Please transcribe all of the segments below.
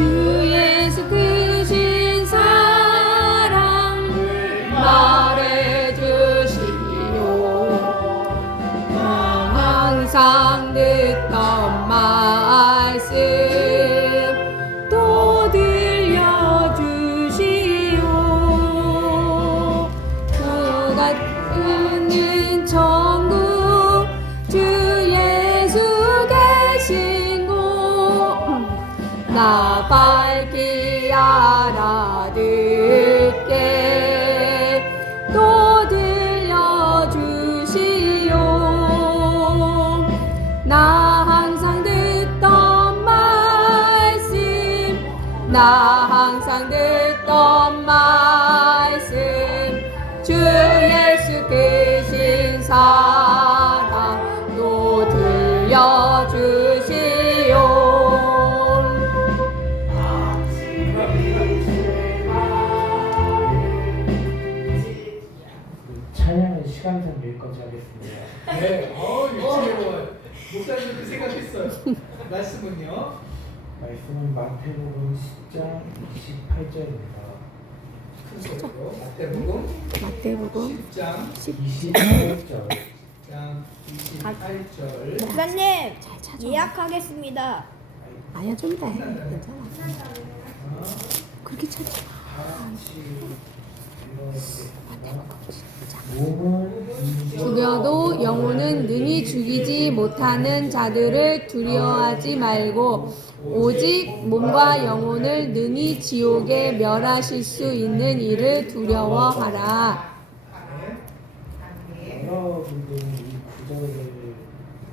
주 예수 크신 사랑 말해주시오. 항상 듣던 말씀 또 들려주시오. 그가 있는 천국 주 예수 계신 곳 나 밝히 알아듣게 또 들려주시오. 나 항상 듣던 말씀 나 항상 듣던 말씀 주 예수 크신 사랑 또 들려주시오. 찬양은 시간상 여기까지 하겠습니다. 네, 유치해요. 목사님도 생각했어요. 말씀은요? 말씀은 마태복음 10장 28절입니다. 큰 소리로 마태복음 10장 28절. 28절. 목사님 예약하겠습니다. 아니야 좀 이따 해. 괜찮아. 그렇게 찾지 마. 죽여도 영혼은 능히 죽이지 못하는 자들을 두려워하지 말고 오직 몸과 영혼을 능히 지옥에 멸하실 수 있는 이를 두려워하라. 여러분들은 이 구절이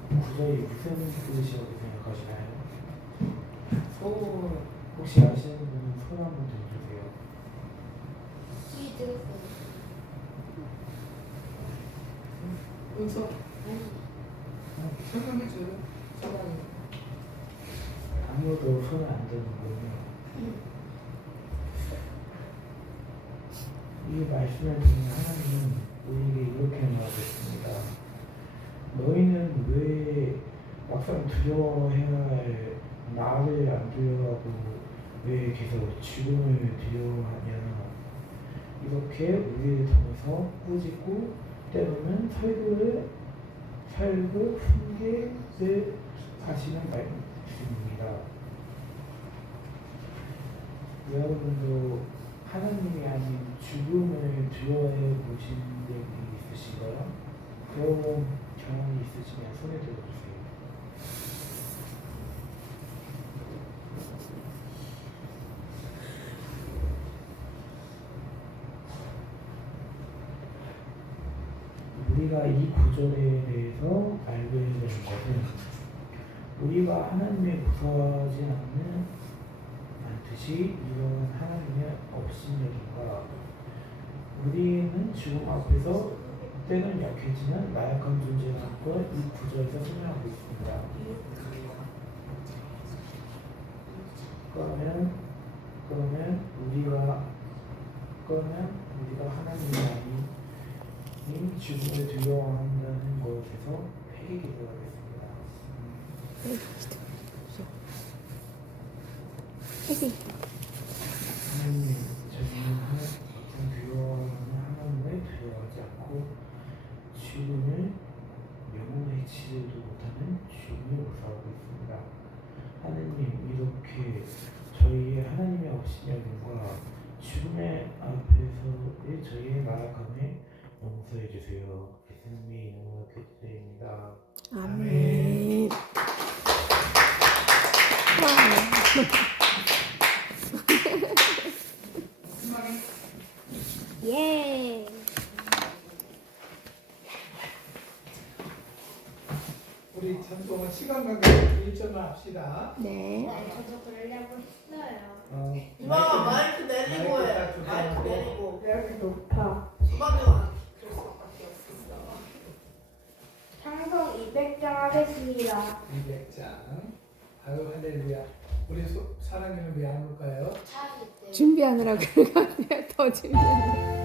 무슨 뜻이라고 생각하시나요? 혹시 아시는 분은 손 한번 들어주세요. 은서 설명해줘요. 설명해. 아무도 손을 안 드는군요. 이 말씀을 통해 하나님은 우리에게 이렇게 말하겠습니다. 너희는 왜 막상 두려워해야 할 나를 안 두려워하고 왜 계속 죽음을 두려워하냐. 이렇게 우리를 통해서 꾸짖고 때로는 살고 훈계를 하시는 말씀입니다. 여러분도 하나님이 아닌 죽음을 두려워해 보신 적이 있으신가요? 그런 경험이 있으시면 손에 들어주세요. 우리가 이 구절에 대해서 알게 되는 것은 우리가 하나님의 무서워하지 않듯이 이런 하나님의 업신여김과 우리는 죽음 앞에서 때는 약해지는 나약한 존재라는 걸 이 구절에서 설명하고 있습니다. 그러면 우리가 하나님이 아닌 죽음을 두려워한다는 것에서 회개기도하겠습니다. 하나님, 저희는 두려워하는 하나님을 두려워하지 않고 죽음을 영혼을 해치지도 못하는 죽음을 무서워하고 있습니다. 하나님, 이렇게 저희의 하나님의 업신여김과 죽음의 앞에서의 저희의 나아감에 용서해 주세요. 예수님의 이름으로 기도드립니다. 아멘. 예. 우리 잠깐만 시간 관계로 일정을 합시다. 네. 저도 그러려고 했어요. 마이크 내리고 해. 마이크 내리고. 여기 높아. 수박이가 될 수밖에 없습니다. 창성 200장 하겠습니다. 200장. 아유 할렐루야. 우리 사랑이는 왜 안 올까요? 준비하느라고 그런 것 같아요. 더 준비하느라고.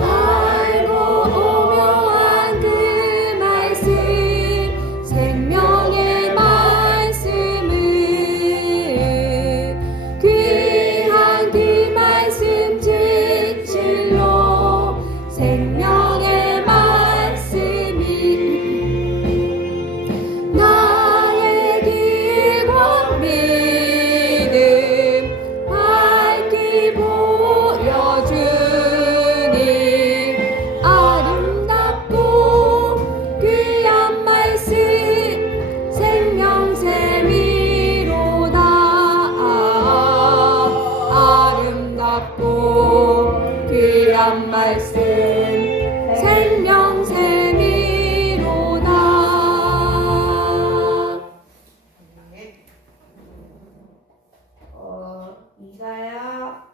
알고 생명의 말씀이 나의 길과 믿음 밝히 보여주니 아름답고 귀한 말씀 생명샘이로다. 아름답고 귀한 말씀 생명샘이로다. 이사야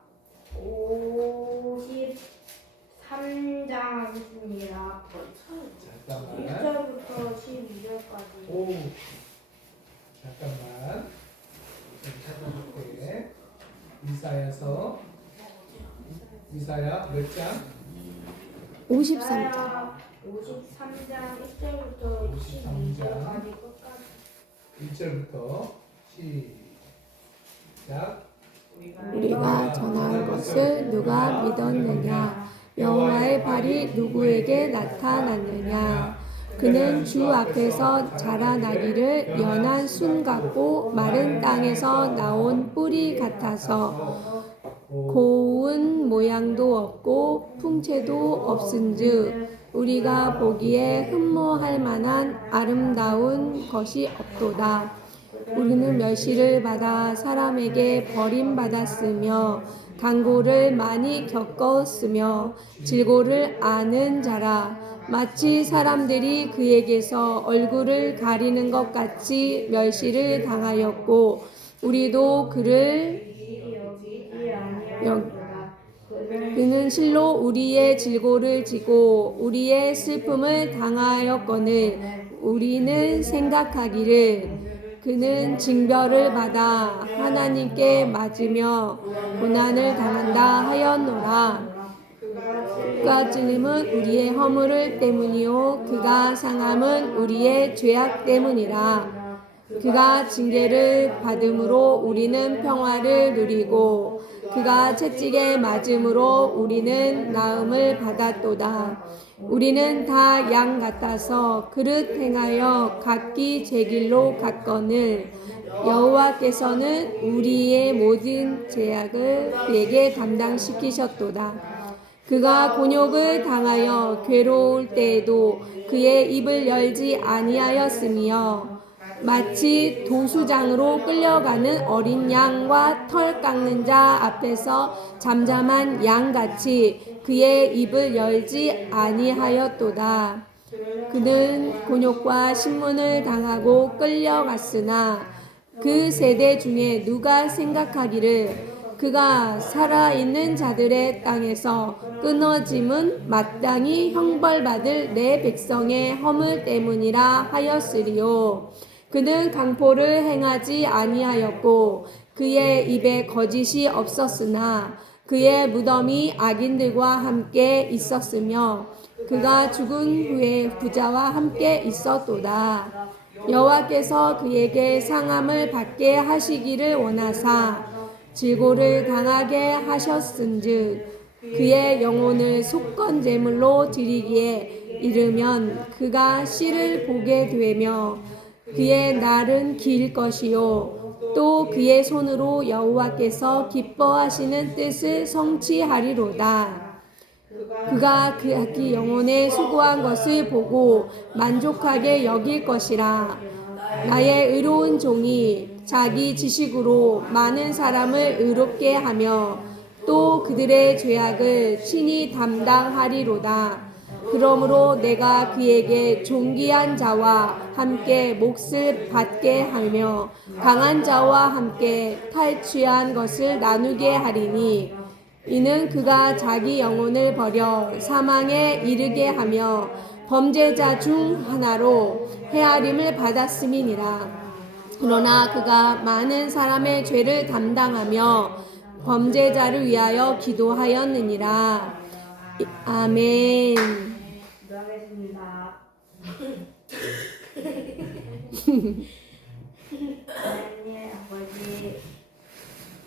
53장 하겠습니다. 잠깐만. 1절부터 12절까지. 오. 잠깐만. 좀 찾아볼게. 이사야 몇 장? 53장. 53장 1절부터 53장. 12절까지 끝까지. 1절부터 시작. 우리가 전한 것을 누가 믿었느냐? 여호와의 발이 누구에게 나타났느냐? 그는 주 앞에서 자라나기를 연한 순 같고 마른 땅에서 나온 뿌리 같아서 고운 모양도 없고 풍채도 없은즉 우리가 보기에 흠모할 만한 아름다운 것이 없도다. 우리는 멸시를 받아 사람에게 버림받았으며 단고를 많이 겪었으며 질고를 아는 자라. 마치 사람들이 그에게서 얼굴을 가리는 것 같이 멸시를 당하였고 우리도 그를 그는 실로 우리의 질고를 지고 우리의 슬픔을 당하였거늘 우리는 생각하기를 그는 징벌을 받아 하나님께 맞으며 고난을 당한다 하였노라. 그가 찔림은 우리의 허물 때문이요 그가 상함은 우리의 죄악 때문이라. 그가 징계를 받음으로 우리는 평화를 누리고 그가 채찍에 맞음으로 우리는 나음을 받았도다. 우리는 다 양 같아서 그릇 행하여 각기 제 길로 갔거늘 여호와께서는 우리의 모든 죄악을 그에게 감당시키셨도다. 그가 곤욕을 당하여 괴로울 때에도 그의 입을 열지 아니하였으며 마치 도수장으로 끌려가는 어린 양과 털 깎는 자 앞에서 잠잠한 양같이 그의 입을 열지 아니하였도다. 그는 곤욕과 신문을 당하고 끌려갔으나 그 세대 중에 누가 생각하기를 그가 살아있는 자들의 땅에서 끊어짐은 마땅히 형벌받을 내 백성의 허물 때문이라 하였으리요. 그는 강포를 행하지 아니하였고 그의 입에 거짓이 없었으나 그의 무덤이 악인들과 함께 있었으며 그가 죽은 후에 부자와 함께 있었도다. 여호와께서 그에게 상함을 받게 하시기를 원하사 질고를 당하게 하셨은즉 그의 영혼을 속건 제물로 드리기에 이르면 그가 씨를 보게 되며 그의 날은 길 것이요 또 그의 손으로 여호와께서 기뻐하시는 뜻을 성취하리로다. 그가 그 영혼의 수고한 것을 보고 만족하게 여길 것이라. 나의 의로운 종이 자기 지식으로 많은 사람을 의롭게 하며 또 그들의 죄악을 친히 담당하리로다. 그러므로 내가 그에게 존귀한 자와 함께 몫을 받게 하며 강한 자와 함께 탈취한 것을 나누게 하리니 이는 그가 자기 영혼을 버려 사망에 이르게 하며 범죄자 중 하나로 헤아림을 받았음이니라. 그러나 그가 많은 사람의 죄를 담당하며 범죄자를 위하여 기도하였느니라. 아멘. 기도하겠습니다. 하나님 아버지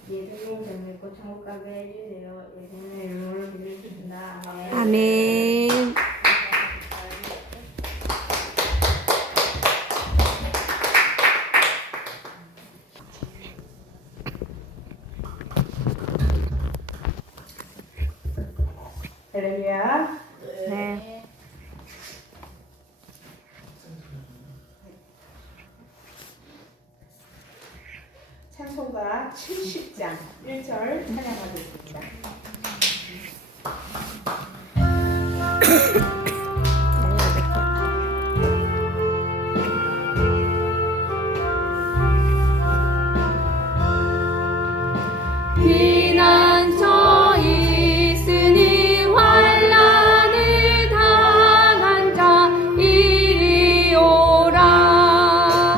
예수님 절 믿고 천국 가게 해주세요. 예수님의 이름으로 기도드립니다. 아멘. 아멘. 아멘. 아멘. 네. 찬송가 70장 1절 찬양하겠습니다. 피난처 있으니 환난을 당한 자 이리 오라.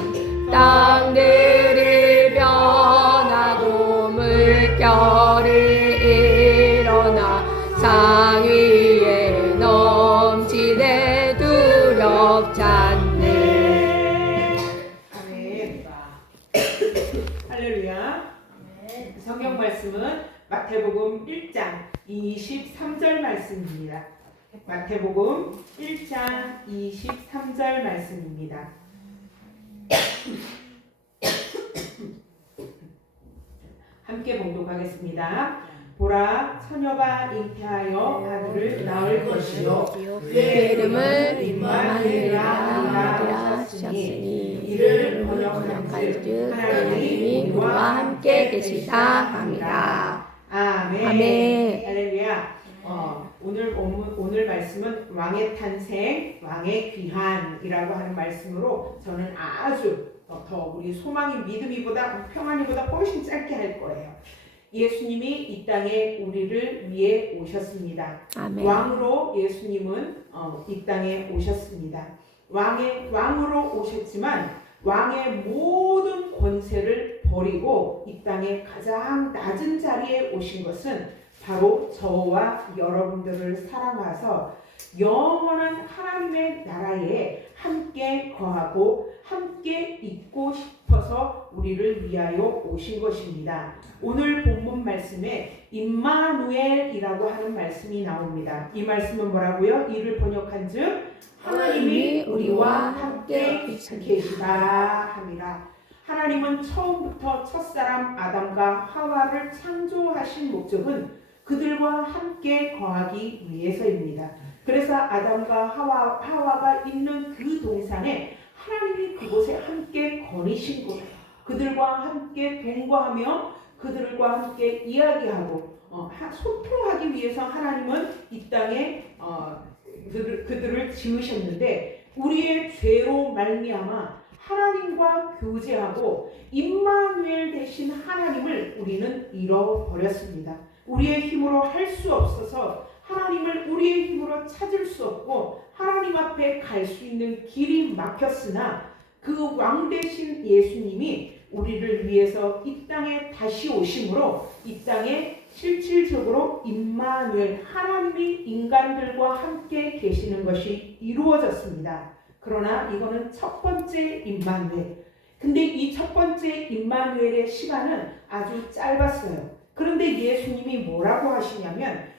땅들이 변하고 물결이 일어나 상위에 넘치되 두렵지 않네. 아멘. 할렐루야. 성경 말씀은 마태복음 1장 23절 말씀입니다. 마태복음 1장 23절 말씀입니다. 함께 봉독하겠습니다. 보라, 처녀가 잉태하여 아기를 낳을 것이요 그의 이름을 임마누엘이라 하셨으니 이를 번역한즉 하나님이 우리와 함께 계시다 함이라. 아멘. 아멘. 할렐루야. 오늘 말씀은 왕의 탄생, 왕의 귀한이라고 하는 말씀으로 저는 아주 더 우리 소망이 믿음이보다 평안이보다 훨씬 짧게 할 거예요. 예수님이 이 땅에 우리를 위해 오셨습니다. 아멘. 왕으로 예수님은 이 땅에 오셨습니다. 왕으로 오셨지만 왕의 모든 권세를 버리고 이 땅에 가장 낮은 자리에 오신 것은 바로 저와 여러분들을 사랑하셔서 영원한 하나님의 나라에 함께 거하고 함께 있고 싶어서 우리를 위하여 오신 것입니다. 오늘 본문 말씀에 임마누엘이라고 하는 말씀이 나옵니다. 이 말씀은 뭐라고요? 이를 번역한즉 하나님이 우리와 함께 계시다 함이라. 하나님은 처음부터 첫사람 아담과 하와를 창조하신 목적은 그들과 함께 거하기 위해서입니다. 그래서 아담과 하와가 있는 그 동산에 하나님이 그곳에 함께 거니신 곳, 그들과 함께 동거하며 그들과 함께 이야기하고 소통하기 위해서 하나님은 이 땅에 그들을 지으셨는데 우리의 죄로 말미암아 하나님과 교제하고 임마누엘 되신 하나님을 우리는 잃어버렸습니다. 우리의 힘으로 할 수 없어서 하나님을 우리의 힘으로 찾을 수 없고 하나님 앞에 갈 수 있는 길이 막혔으나 그 왕 되신 예수님이 우리를 위해서 이 땅에 다시 오심으로 이 땅에 실질적으로 임마누엘 하나님이 인간들과 함께 계시는 것이 이루어졌습니다. 그러나 이거는 첫 번째 임마누엘. 근데 이 첫 번째 임마누엘의 시간은 아주 짧았어요. 그런데 예수님이 뭐라고 하시냐면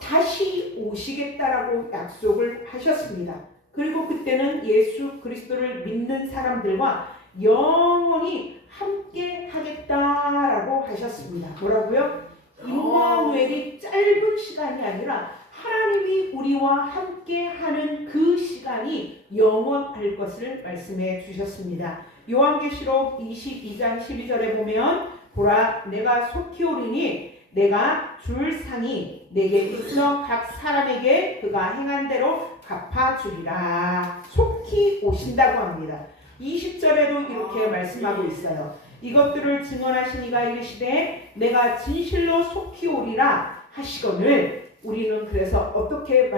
다시 오시겠다라고 약속을 하셨습니다. 그리고 그때는 예수 그리스도를 믿는 사람들과 영원히 함께 하겠다라고 하셨습니다. 뭐라고요? 임마누엘이 짧은 시간이 아니라 하나님이 우리와 함께 하는 그 시간이 영원할 것을 말씀해 주셨습니다. 요한계시록 22장 12절에 보면 보라 내가 속히 오리니 내가 줄 상이 내게 있어 각 사람에게 그가 행한 대로 갚아주리라. 속히 오신다고 합니다. 20절에도 이렇게 말씀하고 있어요. 이것들을 증언하신 이가 이르시되 내가 진실로 속히 오리라 하시거늘 우리는 그래서 어떻게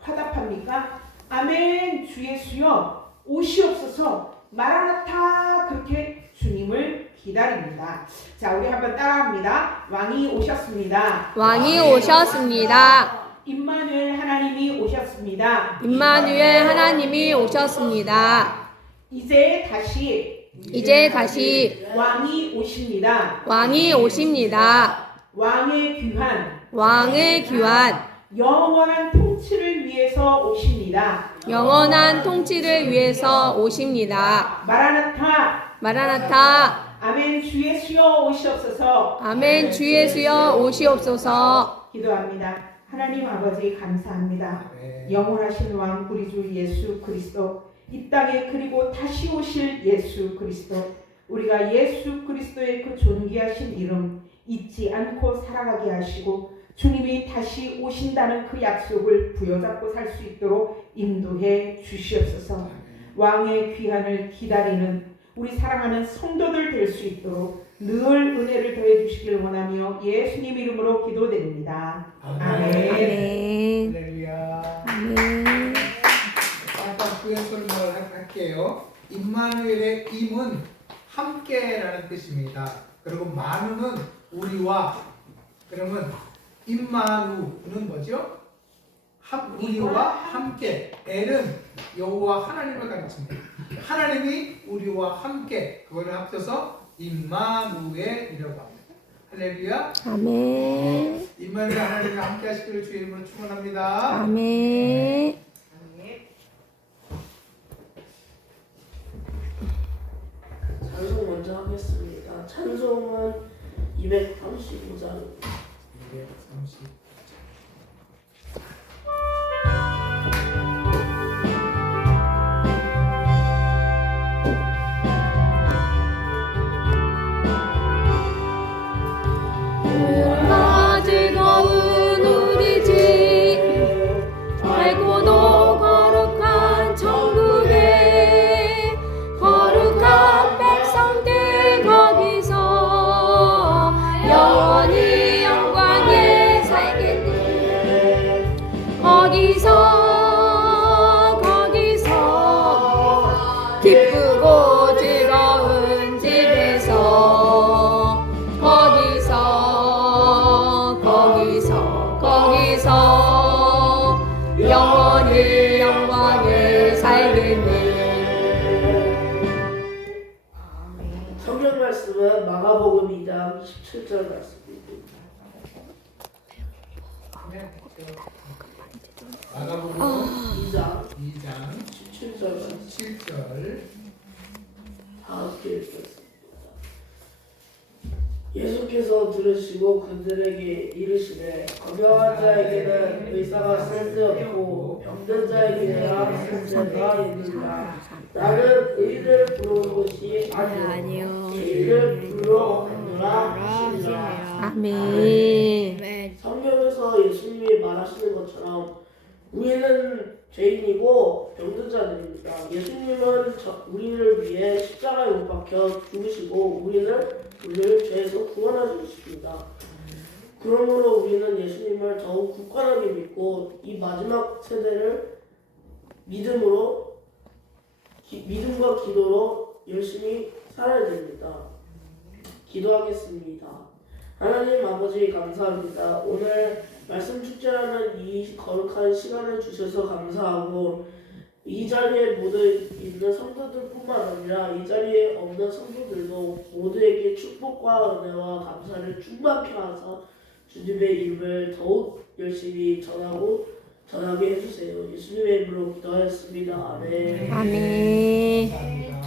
화답합니까? 아멘 주 예수여 오시옵소서 마라나타 그렇게 주님을 기다립니다. 자, 우리 한번 따라합니다. 왕이 오셨습니다. 왕이 오셨습니다. 임마누엘 하나님이 오셨습니다. 임마누엘 하나님이 오셨습니다. 이제 다시 왕이 오십니다. 왕이 오십니다. 왕의 귀한 영원한 통치를 위해서 오십니다. 영원한 통치를 위해서 오십니다. 마라나타 아멘 주 예수여 오시옵소서. 아멘 주 예수여 오시옵소서. 기도합니다. 하나님 아버지 감사합니다. 아멘. 영원하신 왕 우리 주 예수 그리스도, 이 땅에 그리고 다시 오실 예수 그리스도, 우리가 예수 그리스도의 그 존귀하신 이름 잊지 않고 살아가게 하시고 주님이 다시 오신다는 그 약속을 부여잡고 살 수 있도록 인도해 주시옵소서. 왕의 귀환을 기다리는 우리 사랑하는 성도들 될 수 있도록 늘 은혜를 더해 주시길 원하며 예수님 이름으로 기도드립니다. 아멘. 아멘. 할렐루야. 아멘. 아까 구약 설명을 할게요. 임마누엘의 임은 함께라는 뜻입니다. 그리고 마누는 우리와, 그러면 임마누는 뭐죠? 우리와 함께. 엘은 여호와 하나님을 가르칩니다. 하나님이 우리와 함께, 그걸 합쳐서 임마누엘이라고 합니다. 할렐루야. 아멘. 임마누엘 하나님과 함께 하시기를 주의 이름으로 축원합니다. 아멘. 찬송 먼저 하겠습니다. 찬송은 235장. 230. 나 즐거운 우리 집 밝고도 거룩한 천국에 거룩한 백성들 거기서 영원히 영광에 살겠네. 거기서 기쁘고 즐거운 집에서 거기서 영원히 영광에 살겠네. 성경 말씀은 마가복음 2장 17절 말씀입니다. 마가복음 2장 2장 17절 말씀 7절. 다 함께 읽겠습니다. 예수께서 들으시고 그들에게 이르시되 건강한 자에게는 의사가 쓸데없고 병든 자에게는 쓸데가 있느니라. 나는 의를 부르는 것이 아니요 죄를 부르러 왔노라 하시니라. 아멘. 성경에서 예수님이 말하시는 것처럼 우리는 죄인이고 병든 자들입니다. 예수님은 우리를 위해 십자가에 못 박혀 죽으시고 우리를 죄에서 구원하셨습니다. 그러므로 우리는 예수님을 더욱 굳건하게 믿고 이 마지막 세대를 믿음과 기도로 열심히 살아야 됩니다. 기도하겠습니다. 하나님 아버지 감사합니다. 오늘 말씀 축제라는 이 거룩한 시간을 주셔서 감사하고 이 자리에 모두 있는 성도들뿐만 아니라 이 자리에 없는 성도들도 모두에게 축복과 은혜와 감사를 충만케 하사 주님의 이름을 더욱 열심히 전하게 해주세요. 예수님의 이름으로 기도하였습니다. 아멘. 아멘. 감사합니다.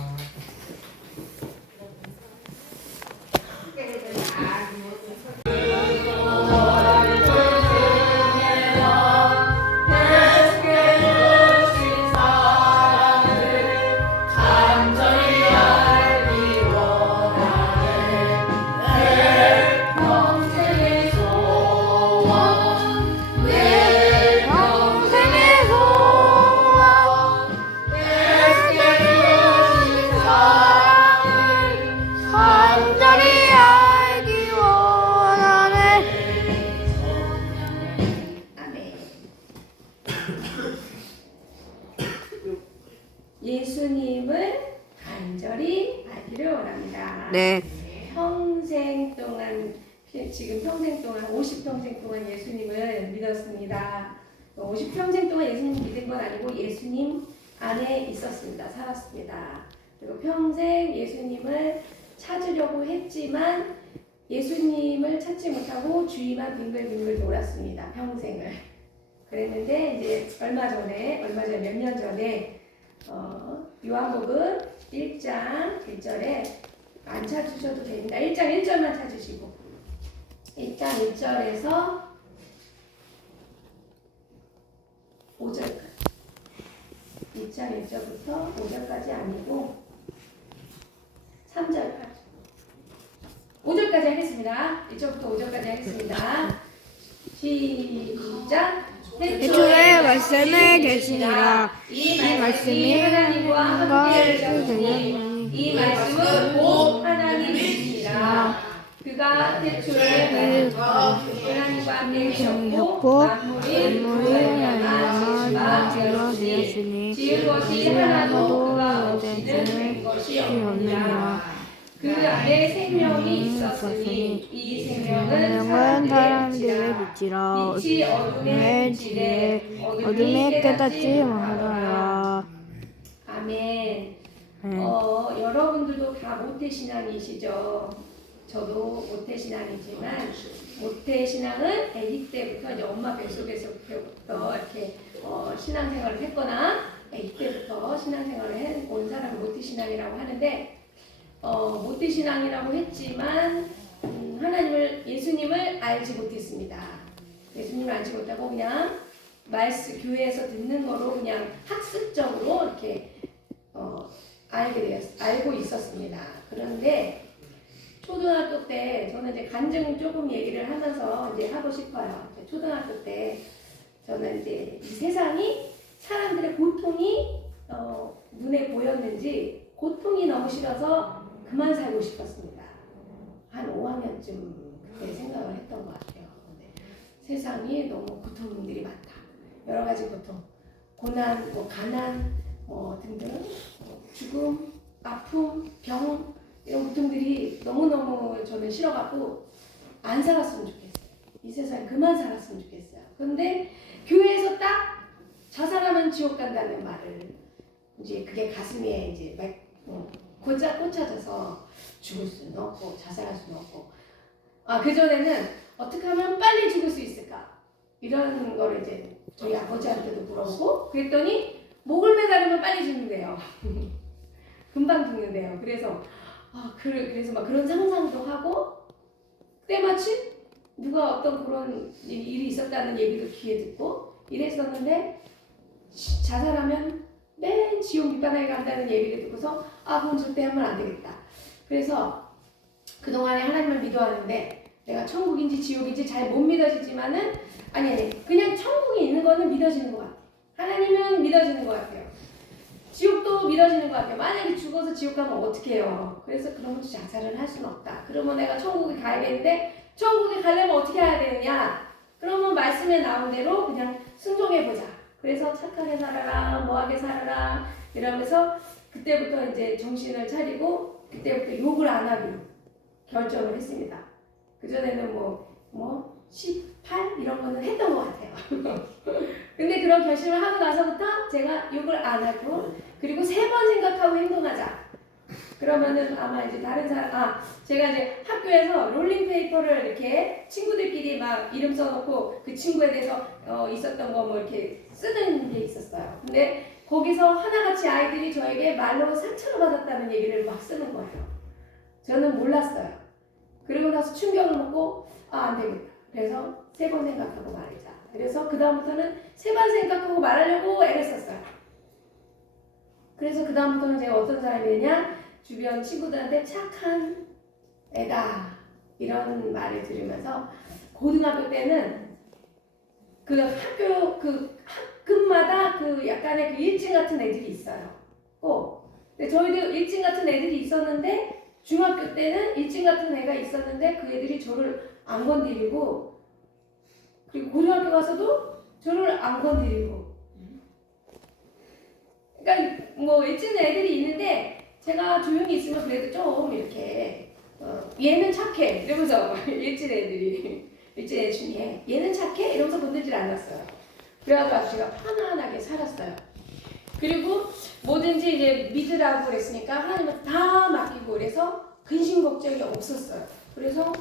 예수님을 간절히 알기를 원합니다. 네. 평생 동안 지금 평생 동안 50평생 동안 예수님을 믿었습니다. 50평생 동안 예수님 믿은 건 아니고 예수님 안에 있었습니다. 살았습니다. 그리고 평생 예수님을 찾으려고 했지만 예수님을 찾지 못하고 주위만 빙글빙글 돌았습니다. 평생을. 그랬는데 이제 얼마 전에 몇 년 전에 요한복음 1장 1절에 안 찾으셔도 됩니다. 1장 1절만 찾으시고 1장 1절에서 2장 1절부터 5절까지 아니고 3절까지 5절까지 하겠습니다. 1절부터 5절까지 하겠습니다. 시작. 태초에 말씀을 계시니라. 이 말씀이 하나님과 함께 되셨으니 이 말씀은 곧 하나님이시니라. 그가 태초에 하나님과 함께 계셨고 만물이 말미암아 되었으니 지은 것이 하나도 그가 없이는 것이 없느니라. 그 안에 생명이 있었으니 이 생명은 사람들의 빛이라. 빛이 어둠에 비치되 어둠에 깨닫지 못하더라. 아멘. 여러분들도 다 모태신앙이시죠? 저도 모태신앙이지만 모태신앙은 아기 때부터 이제 엄마 뱃속에서부터 이렇게 신앙생활을 했거나 아기 때부터 신앙생활을 해온 사람을 모태신앙이라고 하는데 모태신앙이라고 했지만 예수님을 알지 못했습니다. 예수님을 알지 못하고 그냥 교회에서 듣는 거로 그냥 학습적으로 이렇게 알고 있었습니다. 그런데 초등학교 때 저는 이제 간증 조금 얘기를 하면서 이제 하고 싶어요. 초등학교 때 저는 이제 이 세상이 사람들의 고통이 눈에 보였는지 고통이 너무 싫어서 그만 살고 싶었습니다. 한 5학년쯤 그때 생각을 했던 것 같아요. 근데 세상이 너무 고통들이 많다. 여러 가지 고통, 고난, 가난, 등등, 죽음, 아픔, 병 이런 고통들이 너무너무 저는 싫어갖고 안 살았으면 좋겠어요. 이 세상에 그만 살았으면 좋겠어요. 그런데 교회에서 딱 자살하면 지옥 간다는 말을 이제 그게 가슴에 이제 꽂혀져서 죽을 수는 없고 자살할 수는 없고 그전에는 어떻게 하면 빨리 죽을 수 있을까 이런 거를 이제 저희 아버지한테도 물어보고 그랬더니 목을 매달으면 빨리 죽는데요. 금방 죽는데요. 그래서 막 그런 상상도 하고 때마침 누가 어떤 그런 일이 있었다는 얘기도 귀에 듣고 이랬었는데 자살하면 맨 지옥 밑바닥에 간다는 얘기를 듣고서 그건 절대 하면 안 되겠다. 그래서 그동안에 하나님을 믿어왔는데 내가 천국인지 지옥인지 잘 못 믿어지지만은 그냥 천국이 있는 거는 믿어지는 것 같아요. 하나님은 믿어지는 것 같아요. 지옥도 믿어지는 것 같아요. 만약에 죽어서 지옥 가면 어떻게 해요? 그래서 그러면 자살을 할 수는 없다. 그러면 내가 천국에 가야겠는데 천국에 가려면 어떻게 해야 되느냐? 그러면 말씀에 나온 대로 그냥 순종해보자. 그래서 착하게 살아라, 뭐하게 살아라 이러면서 그때부터 이제 정신을 차리고 그때부터 욕을 안 하기로 결정을 했습니다. 그전에는 18 이런 거는 했던 것 같아요. 근데 그런 결심을 하고 나서부터 제가 욕을 안 하고 그리고 3번 생각하고 행동하자. 그러면은 아마 이제 다른 사람 제가 이제 학교에서 롤링페이퍼를 이렇게 친구들끼리 막 이름 써놓고 그 친구에 대해서 있었던 거 이렇게 쓰는 게 있었어요. 근데 거기서 하나같이 아이들이 저에게 말로 상처를 받았다는 얘기를 막 쓰는 거예요. 저는 몰랐어요. 그리고 나서 충격을 먹고 안 되겠다. 그래서 3번 생각하고 말이자. 그래서 그 다음부터는 3번 생각하고 말하려고 애를 썼어요. 그래서 그 다음부터는 제가 어떤 사람이냐 주변 친구들한테 착한 애다 이런 말을 들으면서 고등학교 때는 그 학교 학급마다 약간의 일진 같은 애들이 있어요. 근데 저희도 일진 같은 애들이 있었는데 중학교 때는 일진 같은 애가 있었는데 그 애들이 저를 안 건드리고 그리고 고등학교 가서도 저를 안 건드리고 그러니까 일진 애들이 있는데 제가 조용히 있으면 그래도 좀 이렇게 얘는 착해 이러면서 일진 애 중에 얘는 착해 이러면서 건들질 않았어요. 그래가지고 제가 편안하게 살았어요. 그리고 뭐든지 이제 믿으라고 그랬으니까 하나님은 다 맡기고 그래서 근심 걱정이 없었어요. 그래서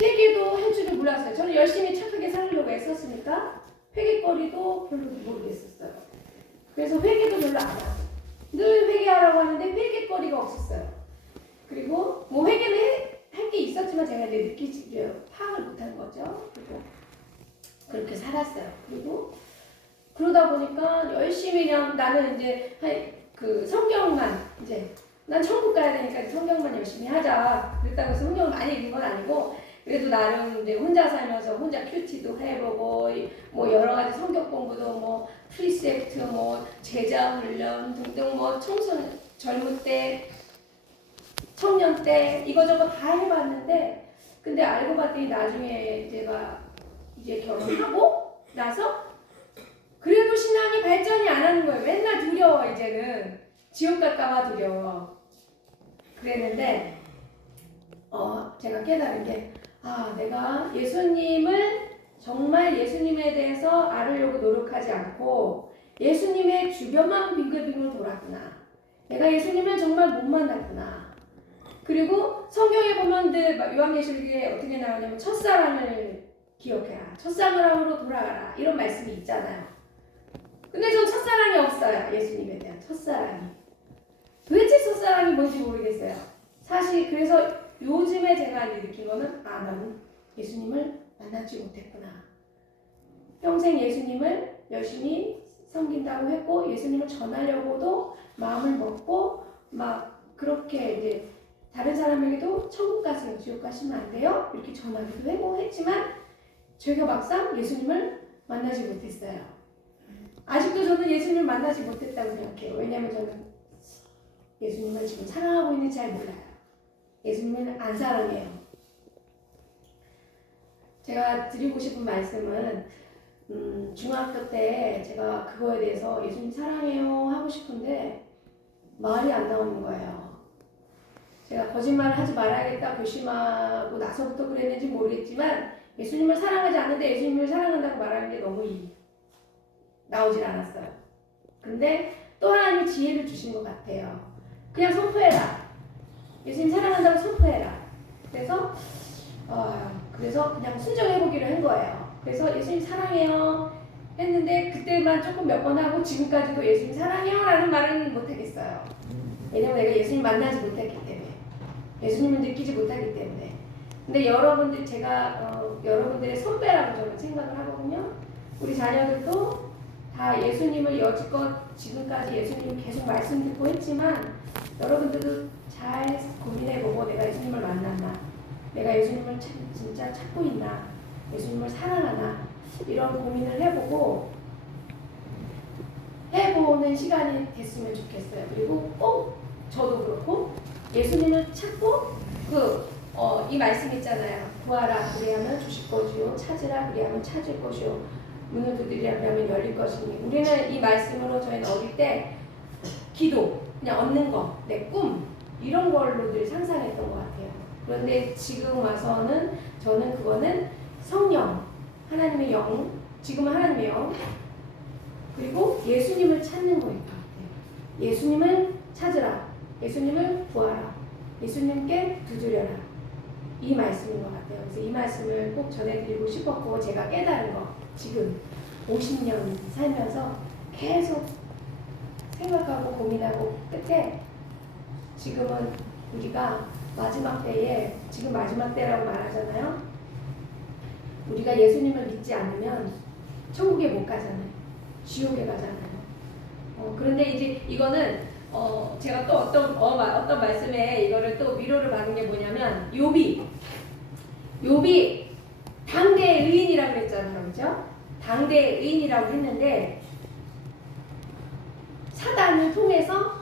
회개도 할 줄을 몰랐어요. 저는 열심히 착하게 살려고 했었으니까 회개거리도 별로 모르겠었어요. 그래서 회개도 별로 안 하고 늘 회개하라고 하는데 회개거리가 없었어요. 그리고 회개는 할 게 있었지만 제가 파악을 못한 거죠. 그리고 그렇게 살았어요. 그리고 그러다 보니까 열심히 그냥 나는 이제 그 성경만 이제 난 천국 가야 되니까 성경만 열심히 하자. 그랬다고 해서 성경을 많이 읽은 건 아니고 그래도 나름 이제 혼자 살면서 혼자 큐티도 해보고 뭐 여러 가지 성경 공부도 뭐 프리셉트 뭐 제자 훈련 등등 뭐 청소년 젊을 때 청년 때 이거저거 다 해봤는데 근데 알고 봤더니 나중에 제가 이제 결혼하고 나서 그래도 신앙이 발전이 안 하는 거예요. 맨날 두려워 이제는 지옥 갈까봐 두려워. 그랬는데 제가 깨달은 게 내가 예수님을 정말 예수님에 대해서 알으려고 노력하지 않고 예수님의 주변만 빙글빙글 돌았구나. 내가 예수님을 정말 못 만났구나. 그리고 성경에 보면 요한계시록에 어떻게 나오냐면 첫사랑을 기억해라. 첫사랑으로 돌아가라. 이런 말씀이 있잖아요. 근데 전 첫사랑이 없어요. 예수님에 대한 첫사랑이. 도대체 첫사랑이 뭔지 모르겠어요. 사실 그래서 요즘에 제가 이제 느낀 거는 나는 예수님을 만나지 못했구나. 평생 예수님을 열심히 섬긴다고 했고 예수님을 전하려고도 마음을 먹고 막 그렇게 이제 다른 사람에게도 천국 가세요, 지옥 가시면 안 돼요 이렇게 전하기도 하고 했지만 제가 막상 예수님을 만나지 못했어요. 아직도 저는 예수님을 만나지 못했다고 생각해요. 왜냐하면 저는 예수님을 지금 사랑하고 있는지 잘 몰라요. 예수님은 안 사랑해요. 제가 드리고 싶은 말씀은 중학교 때 제가 그거에 대해서 예수님 사랑해요 하고 싶은데 말이 안 나오는 거예요. 제가 거짓말을 하지 말아야겠다 결심하고 나서부터 그랬는지 모르겠지만 예수님을 사랑하지 않는데 예수님을 사랑한다고 말하는 게 너무 나오질 않았어요. 근데 또 하나님이 지혜를 주신 것 같아요. 그냥 선포해라. 예수님 사랑한다고 선포해라. 그래서 그냥 순종해보기로 한 거예요. 그래서 예수님 사랑해요 했는데 그때만 조금 몇 번 하고 지금까지도 예수님 사랑해요 라는 말은 못하겠어요. 왜냐면 내가 예수님 만나지 못했기 때문에 예수님을 느끼지 못하기 때문에. 근데 여러분들 제가 여러분들의 선배라고 저는 생각을 하거든요. 우리 자녀들도 다 예수님을 여지껏 지금까지 예수님 계속 말씀 듣고 했지만 여러분들도 잘 고민해보고 내가 예수님을 만났나, 내가 예수님을 진짜 찾고 있나, 예수님을 사랑하나 이런 고민을 해보는 시간이 됐으면 좋겠어요. 그리고 꼭 저도 그렇고 예수님을 찾고 이 말씀 있잖아요. 구하라 그리하면 주실 것이요, 찾으라 그리하면 찾을 것이요, 문을 두드리라 그리하면 열릴 것이니. 우리는 이 말씀으로 저희는 어릴 때 기도, 그냥 얻는 거, 내 꿈 이런 걸로 늘 상상했던 것 같아요. 그런데 지금 와서는 저는 그거는 성령, 하나님의 영, 지금은 하나님의 영, 그리고 예수님을 찾는 거일 것 같아요. 예수님을 찾으라, 예수님을 구하라, 예수님께 두드려라. 이 말씀인 것 같아요. 그래서 이 말씀을 꼭 전해드리고 싶었고 제가 깨달은 거 지금 50년 살면서 계속 생각하고 고민하고 끝에 지금은 우리가 마지막 때에, 지금 마지막 때라고 말하잖아요. 우리가 예수님을 믿지 않으면 천국에 못 가잖아요. 지옥에 가잖아요. 그런데 이제 이거는 제가 또 어떤 말씀에 이거를 또 위로를 받은 게 뭐냐면 욥이 당대 의인이라고 그랬잖아요. 그죠? 당대 의인이라고 했는데 사단을 통해서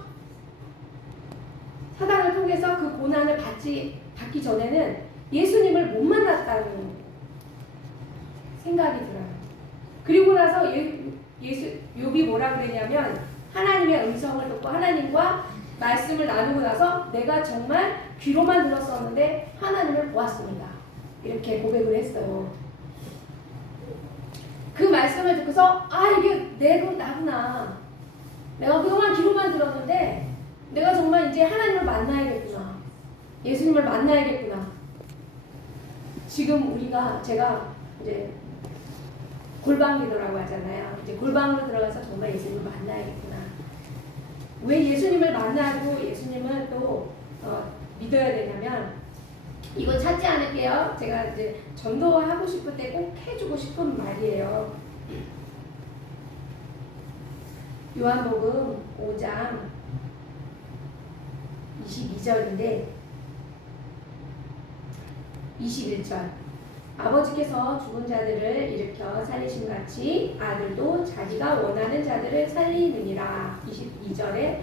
그 고난을 받기 전에는 예수님을 못 만났다는 생각이 들어요. 그리고 나서 욥이 뭐라 그랬냐면 하나님의 음성을 듣고 하나님과 말씀을 나누고 나서 내가 정말 귀로만 들었었는데 하나님을 보았습니다. 이렇게 고백을 했어요. 그 말씀을 듣고서 이게 나구나. 내가 그동안 귀로만 들었는데 내가 정말 이제 하나님을 만나야겠구나. 예수님을 만나야겠구나. 지금 제가 이제 골방기도라고 하잖아요. 이제 골방으로 들어가서 정말 예수님을 만나야겠구나. 왜 예수님을 만나고 예수님을 또 믿어야 되냐면 이건 찾지 않을게요. 제가 이제 전도하고 싶을 때 꼭 해주고 싶은 말이에요. 요한복음 5장 22절인데 21절 아버지께서 죽은 자들을 일으켜 살리신 같이 아들도 자기가 원하는 자들을 살리느니라. 22절에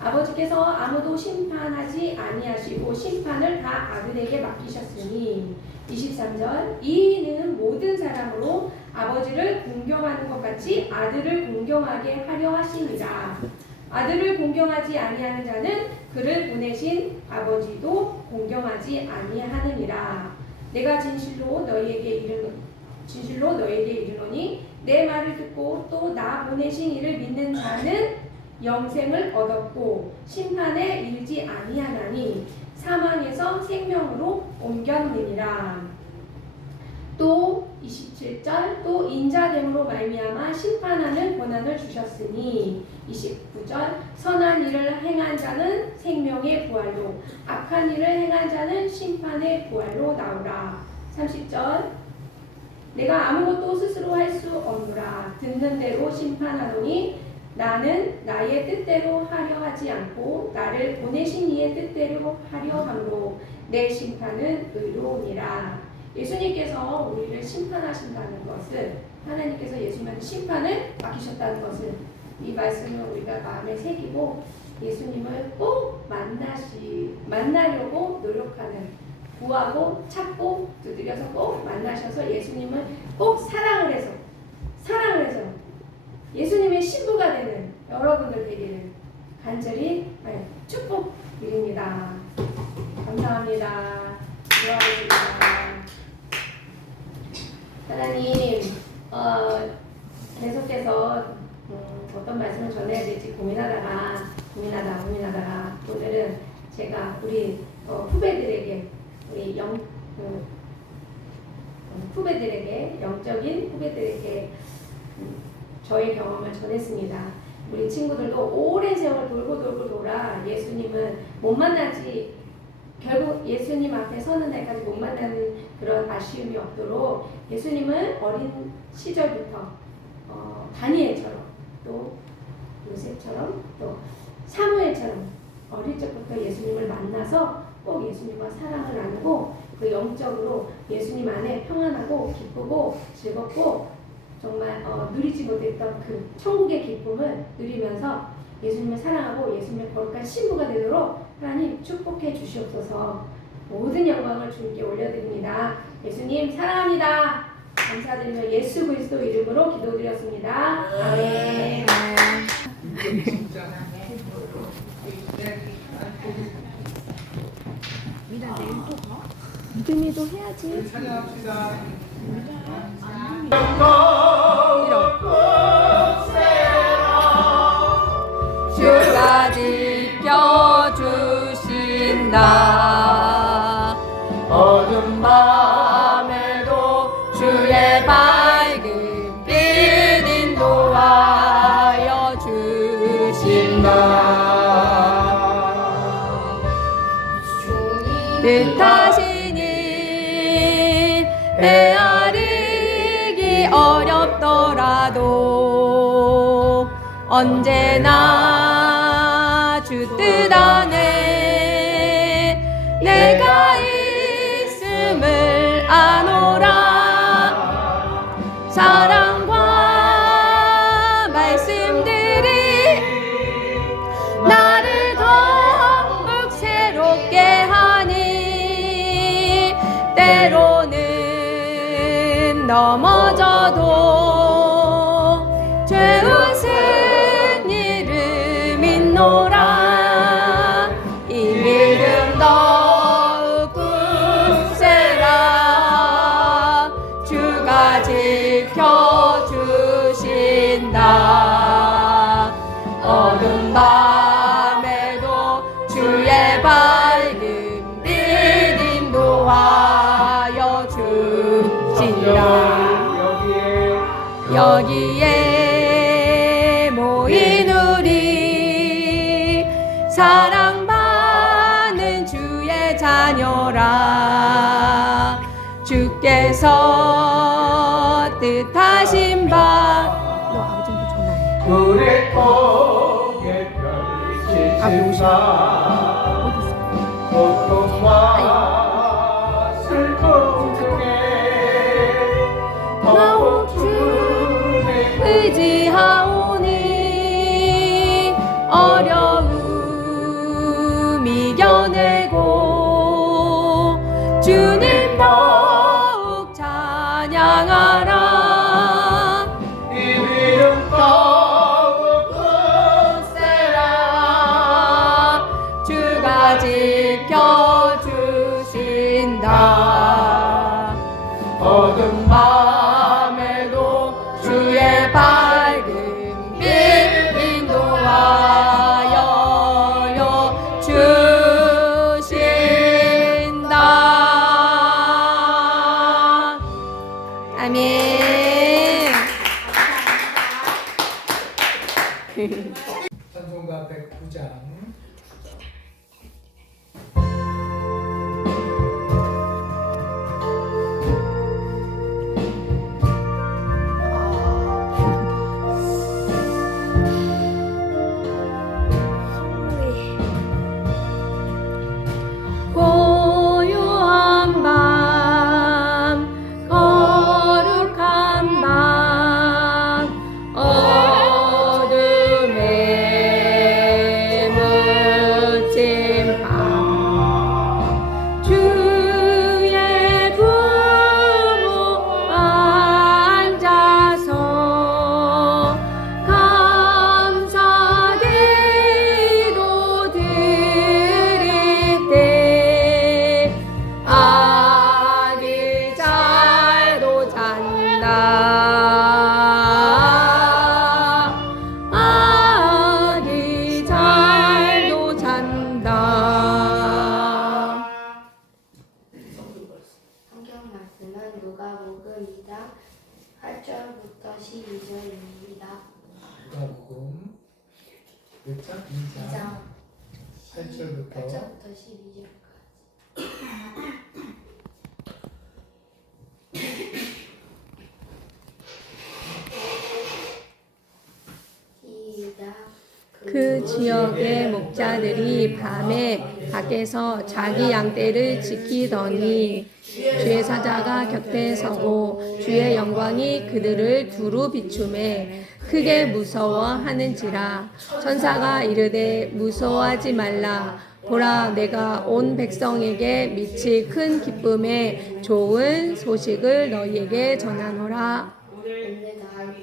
아버지께서 아무도 심판하지 아니하시고 심판을 다 아들에게 맡기셨으니 23절 이는 모든 사람으로 아버지를 공경하는 것 같이 아들을 공경하게 하려 하시니라. 아들을 공경하지 아니하는 자는 그를 보내신 아버지도 공경하지 아니하느니라. 내가 진실로 너희에게 이르노니 내 말을 듣고 또 나 보내신 이를 믿는 자는 영생을 얻었고 심판에 이르지 아니하나니 사망에서 생명으로 옮겼느니라. 또 27절 또 인자됨으로 말미암아 심판하는 권한을 주셨으니 29절 선한 일을 행한 자는 생명의 부활로 악한 일을 행한 자는 심판의 부활로 나오라. 30절 내가 아무것도 스스로 할 수 없노라. 듣는 대로 심판하노니 나는 나의 뜻대로 하려 하지 않고 나를 보내신 이의 뜻대로 하려 함으로 내 심판은 의로우니라. 예수님께서 우리를 심판하신다는 것은 하나님께서 예수님한테 심판을 맡기셨다는 것은 이 말씀을 우리가 마음에 새기고 예수님을 꼭 만나려고 노력하는 구하고 찾고 두드려서 꼭 만나셔서 예수님을 꼭 사랑을 해서 예수님의 신부가 되는 여러분들 되기를 간절히 축복드립니다. 감사합니다. 기도하겠습니다. 하나님 계속해서 어떤 말씀을 전해야 될지 고민하다가 오늘은 제가 우리 후배들에게 우리 영적인 후배들에게 저의 경험을 전했습니다. 우리 친구들도 오랜 세월 돌고 돌아 예수님은 못 만나지 결국 예수님 앞에 서는 날까지 못 만나는 그런 아쉬움이 없도록 예수님은 어린 시절부터 다니엘처럼 또 요셉처럼 또 사무엘처럼 어릴 적부터 예수님을 만나서 꼭 예수님과 사랑을 나누고 그 영적으로 예수님 안에 평안하고 기쁘고 즐겁고 정말 누리지 못했던 그 천국의 기쁨을 누리면서 예수님을 사랑하고 예수님의 거룩한 신부가 되도록 하나님 축복해 주시옵소서. 모든 영광을 주님께 올려드립니다. 예수님 사랑합니다. 감사드리며 예수 그리스도 이름으로 기도드렸습니다. 아멘. 믿음이도 해야지. 찬양합시다. 주가 지켜주신다. 어둠 밤에도 주의 밝은 빛 인도하여 주신다. 뜻하시니 헤아리기 어렵더라도 언제나 주 뜻 안에 내가 있음을 아노라. 사랑과 말씀들이 나를 더욱 새롭게 하니 때로는 넘어져도 죄웃은 이름 있노라. 이 이름 더욱 굳세라. 주가 지켜주신다. 어두운 밤에도 주의 밝은 빛 인도하여 주신다. 여기에 모인 우리 사랑받는 주의 자녀라. 주께서 뜻하신 바 불의 통에 별빛이 고통과 슬픔 중에 주를 의지하오니 어려움 이겨내고 주님 더욱 찬양하라. 이 믿음 더욱 세라 주가 지켜주신다. 어둠 밤에도 주의 밝은 빛 인도하여 주신다. 아멘. 찬송가 109장 고요한 밤 거룩한 밤 어둠에 묻힌 밤 주의 부모 앉아서 감사 기도 드릴 때 아기 잘도 잔다. 아기 잘도 잔다. 성경 말씀은 누가복음 2장 8절부터 12절입니다. 누가복음 1장 2장 8절부터 12절까지. 시작. 그 지역의 목자들이 밤에 밖에서 자기 양떼를 지키더니 주의 사자가 곁에 서고 주의 영광이 그들을 두루 비추매 크게 무서워하는지라. 천사가 이르되 무서워하지 말라. 보라, 내가 온 백성에게 미칠 큰 기쁨에 좋은 소식을 너희에게 전하노라.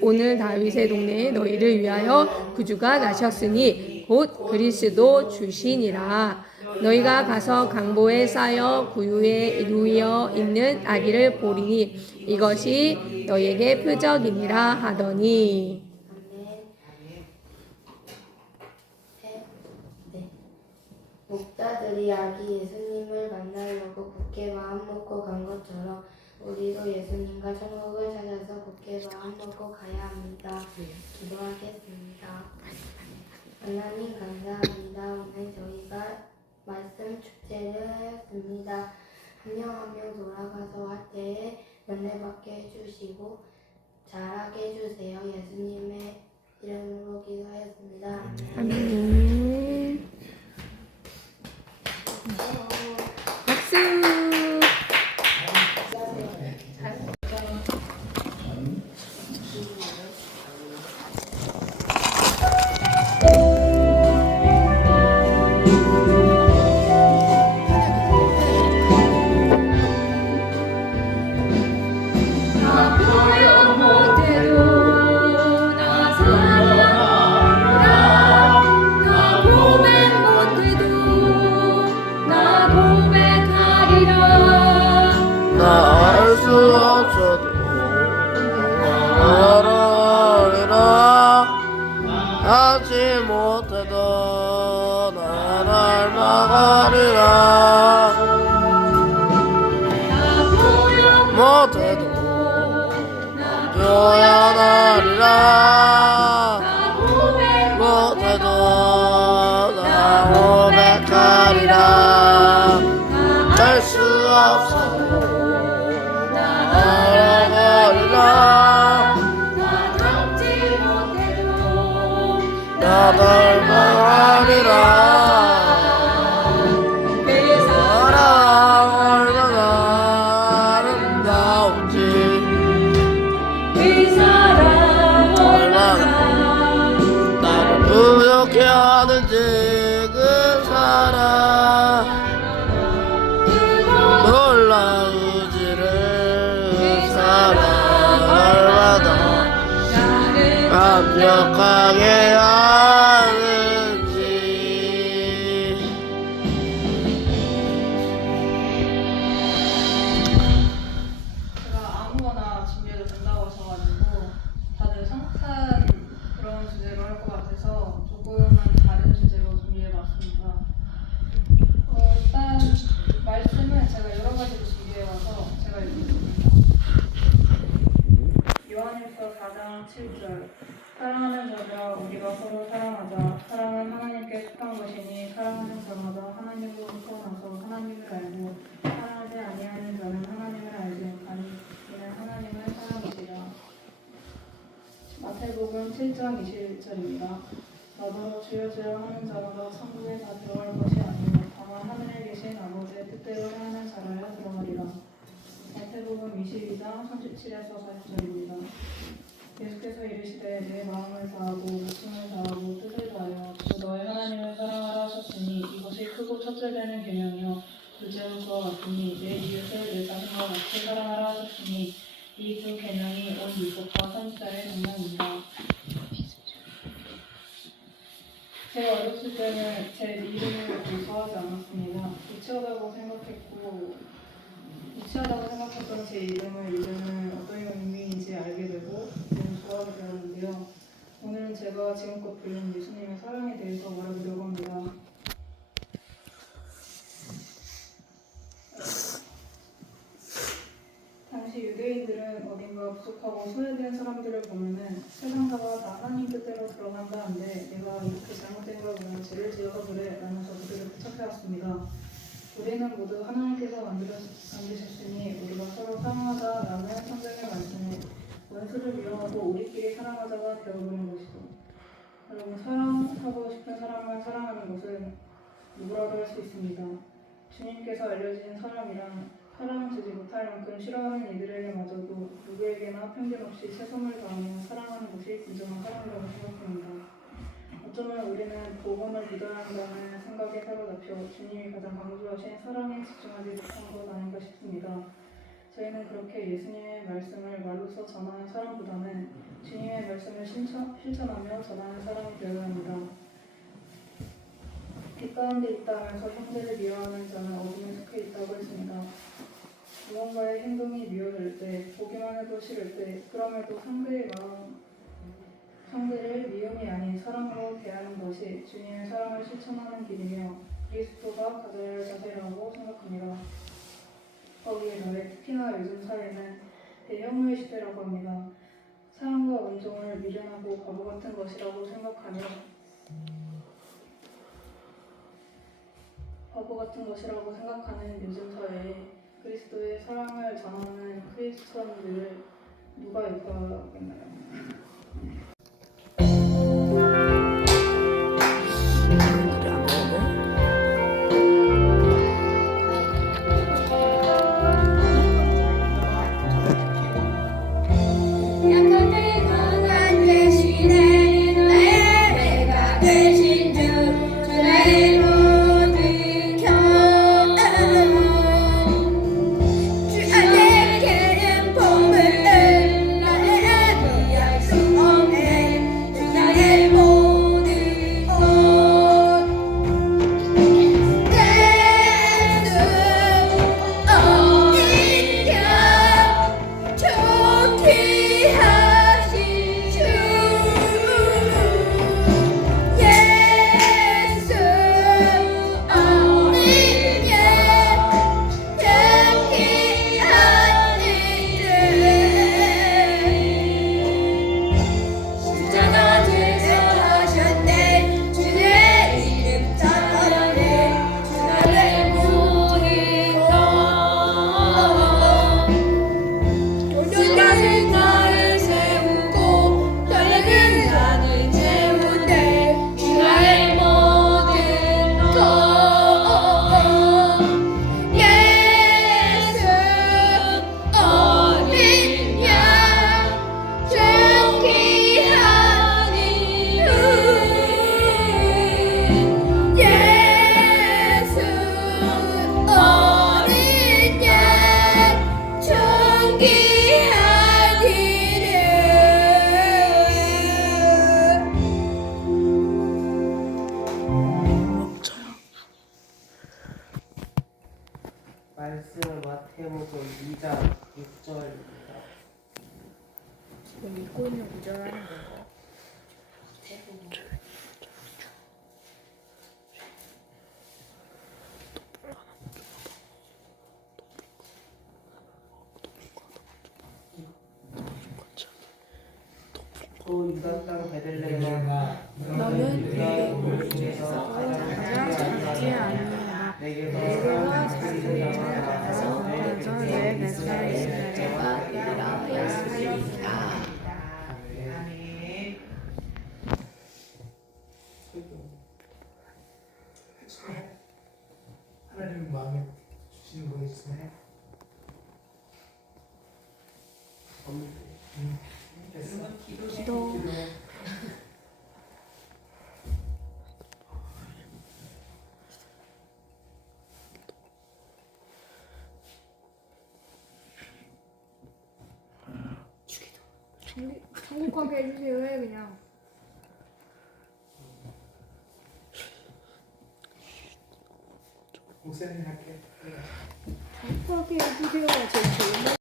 오늘 다윗의 동네에 너희를 위하여 구주가 나셨으니 곧 그리스도 주시니라. 너희가 가서 강보에 쌓여 구유에 누워 있는 아기를 보리니 이것이 너희에게 표적이니라 하더니. 목자들이 아기 예수님을 만나려고 굳게 마음 먹고 간 것처럼 우리도 예수님과 천국을 찾아서 굳게 마음 먹고 가야 합니다. 기도하겠습니다. 하나님 감사합니다. 오늘 저희가 말씀 축제를 했습니다. 한 명 한 명 돌아가서 할 때에 연애받게 해주시고 잘하게 해주세요. 예수님의 이름으로 기도하였습니다. 아멘. 박수. 나 보여 못해도 나 사랑하라. 나 고백 못해도 나 고백하리라. 나 알 수 없어도 알아리라. 하지 못해도 난 알아가리라. 나 보여 못해도 줘야 나리라. 나 고백 못해도 나 고백하리라. 알 수 없어도 알아가리라. 나 참지 못해도 나를 바라리라 그 사랑 얼마나 아름다운지 그 사랑 얼마나 나를 부족해 하는지 그 사랑 놀라우지를 그 사랑 얼마나 완벽하게 하는지 제가 아무거나 준비해도 된다고 하셔가지고 다들 성탄 그런 주제로 할 것 같아서 조금은 다른 주제로 준비해봤습니다. 일단 말씀은 제가 여러 가지로 준비해와서 제가 읽겠습니다. 요한일서 4장 7절 사랑하는 자들아 우리가 서로 사랑하자. 사랑은 하나님께 속한 것이니 사랑하는 자마다 하나님으로부터 나서 하나님을 알고 사랑하지 아니하는 자는 하나님을 알지 못하니 이는 하나님은 사랑이시라. 마태복음 7장 21절입니다. 나더러 주여 주여 하는 자마다 천국에 다 들어갈 것이 아니요 다만 하늘에 계신 아버지의 뜻대로 행하는 자라야 들어가리라. 마태복음 22장 37에서 40절입니다. 예수께서 이르시되 내 마음을 다하고 목숨을 다하고 뜻을 다하여 주 너의 하나님을 사랑하라 하셨으니 이것이 크고 첫째 되는 계명이요 둘째로 그와 같으니 내 이웃을 내 자신과 같이 사랑하라 하셨으니 이 두 계명이 온 율법과 선지자의 동명입니다. 제가 어렸을 때는 제 이름을 고소하지 않았습니다. 유치하다고 생각했던 제 이름을 이제는 어떤 의미인지 알게 되고 너무 좋아하게 되었는데요. 오늘은 제가 지금껏 불린 예수님의 사랑에 대해서 말해보려고 합니다. 당시 유대인들은 어딘가 부족하고 소외된 사람들을 보면은 세상 사가 다 하나님 뜻대로 들어간다는데 내가 이렇게 잘못된 걸 보면 죄를 지어서 그래 라면서 그들을 부착해왔습니다. 우리는 모두 하나님께서 만드셨으니 우리가 서로 사랑하자라는 성경의 말씀에 원수를 미워하고 우리끼리 사랑하자가 되어버린 것이죠. 여러분 사랑하고 싶은 사람을 사랑하는 것은 누구라도 할 수 있습니다. 주님께서 알려주신 사람이란 사랑을 주지 못할 만큼 싫어하는 이들에게마저도 누구에게나 편견 없이 최선을 다하며 사랑하는 것이 진정한 사랑이라고 생각합니다. 어쩌면 우리는 복음을 믿어야 한다는 생각에 사로잡혀 주님이 가장 강조하신 사랑에 집중하지 못한 것 아닌가 싶습니다. 저희는 그렇게 예수님의 말씀을 말로써 전하는 사람보다는 주님의 말씀을 실천하며 전하는 사람이 되어야 합니다. 빛 가운데 있다 하면서 형제를 미워하는 자는 어둠에 속해 있다고 했습니다. 무언가의 행동이 미워질 때, 보기만 해도 싫을 때, 그럼에도 상대를 미움이 아닌 사랑으로 대하는 것이 주님의 사랑을 실천하는 길이며 그리스도가 가져야 할 자세라고 생각합니다. 거기에 더해 특히나 요즘 사회는 대형의 시대라고 합니다. 사랑과 온종을 미련하고 바보 같은 것이라고 생각하며 요즘 사회에 그리스도의 사랑을 전하는 크리스천들을 누가 욕하겠나요? 주 안에 계신 봄을 나의 말씀은 마태복음 2장 6절입니다. 지금 읽고 있는 구절하는 거예요. 또 유다 땅 베들레헴아 너는 유다 중에서 가장 작지 아니하라. 내게로 자기를 나가서 내 뱃살에 있으리라 하였습니다. 아멘. 하나님 마음에 주시는 거 있으면 됐어. 기도. 천국 가게 해주세요 해 그냥. 목사님 할게. 천국 가게 해주세요. 제